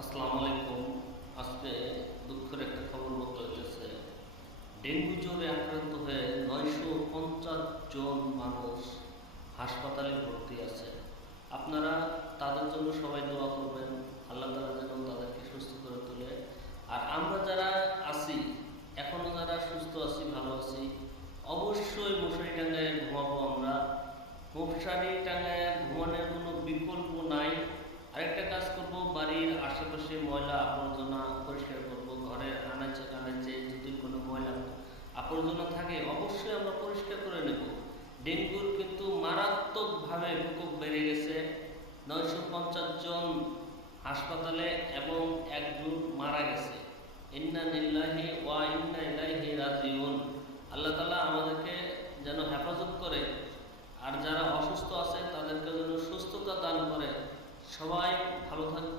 আসসালামু আলাইকুম। আজকে দুঃখের একটা খবর বলতে হইতেছে। ডেঙ্গু জ্বরে আক্রান্ত হয়ে 950 জন মানুষ হাসপাতালে ভর্তি আছে। আপনারা তাদের জন্য সবাই দোয়া করবেন, আল্লাহ তাআলা যেন তাদেরকে সুস্থ করে তোলে। আর আমরা যারা আছি, এখনো যারা সুস্থ আছি, ভালো আছি, অবশ্যই মশারি টাঙায় ঘুমাবো আমরা। মশারি টাঙায় ঘুমানোর কোনো বিকল্প নাই। আরেকটা কাজ করব, বাড়ির আশেপাশে ময়লা আবর্জনা পরিষ্কার করব। ঘরের আনাচে কানাচে যদি কোনো ময়লা আবর্জনা থাকে অবশ্যই আমরা পরিষ্কার করে নেব। ডেঙ্গুর কিন্তু মারাত্মকভাবে প্রকোপ বেড়ে গেছে। 950 জন হাসপাতালে এবং একজন মারা গেছে। ইন্না লিল্লাহি ওয়া ইন্না ইলাইহি রাজিউন। আল্লাহ তাআলা আমাদেরকে যেন হেফাজত করে, আর যারা অসুস্থ আছে তাদেরকে যেন সুস্থতা দান করে। সবাই ভালো থাকবে।